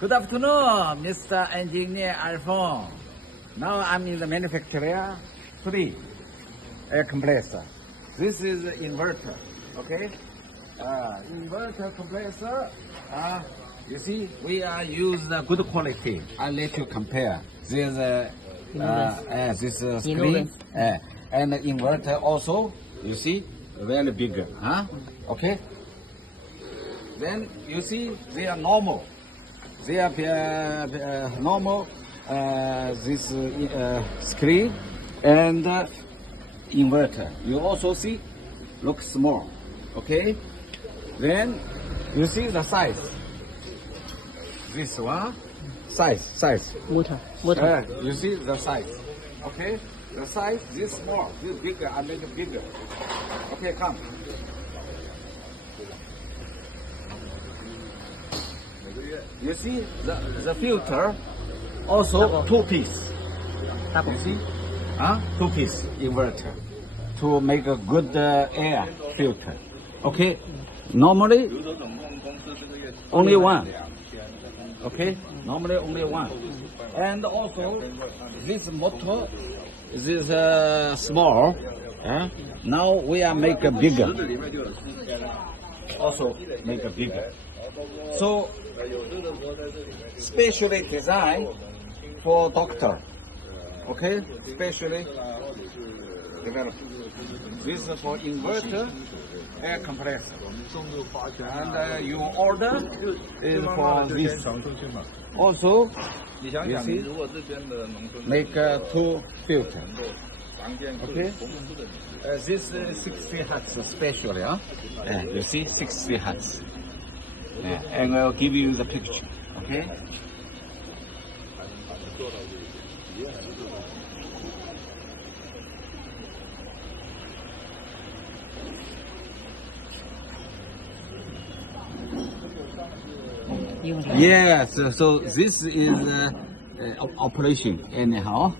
Good afternoon, Mr. Engineer Alphonse. Now I'm in the manufacturer 3 air compressor. This is the inverter, okay? Inverter compressor. You see, we are use the good quality. I'll let you compare. There's this screen and the inverter also. You see, very big, huh? Okay. Then you see they are normal. They are normal. This screen and inverter. You also see, look small. Okay. Then you see the size. This one, size. Motor. You see the size. Okay. The size this small, this bigger. I make it bigger. Okay, come. You see the filter also two-piece. You see? Two-piece inverter to make a good air filter. Okay? Normally only one. Okay? Normally only one. And also this motor is small. Now we are make a bigger. Also make a bigger. So specially designed for doctor. Okay, specially developed. This is for inverter air compressor. And you order is for this. Also, you see, make two filter. Okay, this 60 hertz especially. You see, 60 hertz. And I'll give you the picture. Okay. Yes. So this is operation anyhow.